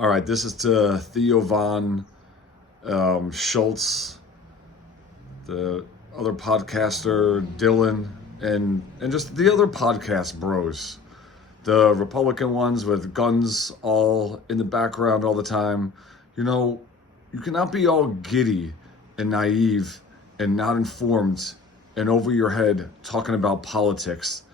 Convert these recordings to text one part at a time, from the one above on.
All right, this is to Theo Von Schultz, the other podcaster, Dylan, and just the other podcast bros. The Republican ones with guns all in the background all the time. You know, you cannot be all giddy and naive and not informed and over your head talking about politics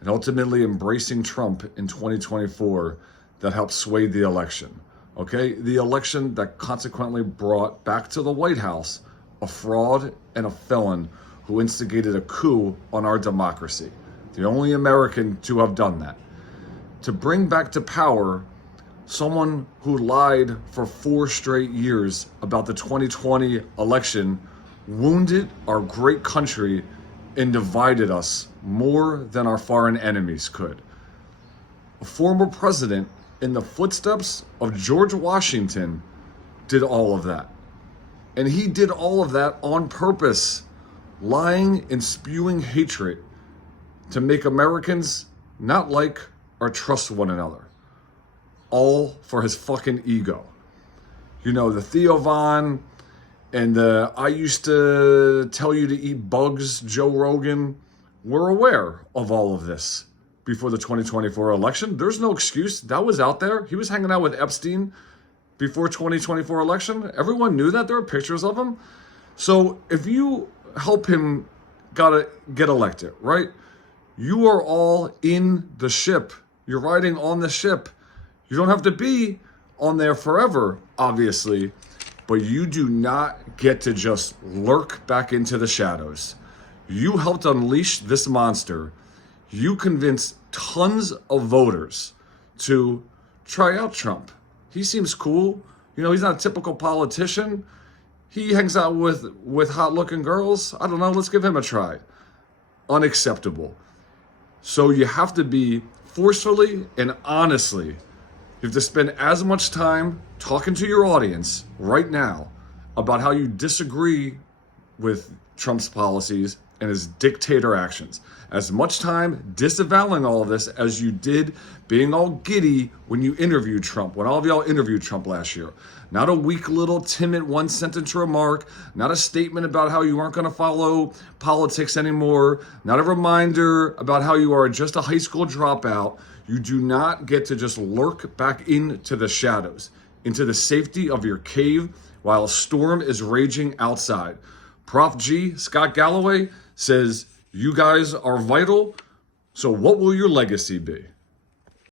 and ultimately embracing Trump in 2024 that helped sway the election. Okay, the election that consequently brought back to the White House a fraud and a felon who instigated a coup on our democracy. The only American to have done that. To bring back to power someone who lied for 4 straight years about the 2020 election, wounded our great country, and divided us more than our foreign enemies could. A former president in the footsteps of George Washington did all of that. And he did all of that on purpose, lying and spewing hatred to make Americans not like or trust one another. All for his fucking ego. You know, the Theo Von and the I used to tell you to eat bugs, Joe Rogan, were aware of all of this before the 2024 election. There's no excuse. That was out there. He was hanging out with Epstein before 2024 election. Everyone knew that. There were pictures of him. So if you help him get elected, right? You are all in the ship. You're riding on the ship. You don't have to be on there forever, obviously, but you do not get to just lurk back into the shadows. You helped unleash this monster. You convinced tons of voters to try out Trump. He seems cool. You know, he's not a typical politician. He hangs out with hot-looking girls. I don't know, let's give him a try. Unacceptable. So you have to be forcefully and honestly, you have to spend as much time talking to your audience right now about how you disagree with Trump's policies and his dictator actions. As much time disavowing all of this as you did being all giddy when you interviewed Trump, when all of y'all interviewed Trump last year. Not a weak little timid one-sentence remark, not a statement about how you aren't going to follow politics anymore, not a reminder about how you are just a high school dropout. You do not get to just lurk back into the shadows, into the safety of your cave while a storm is raging outside. Prof G, Scott Galloway, says, you guys are vital, so what will your legacy be?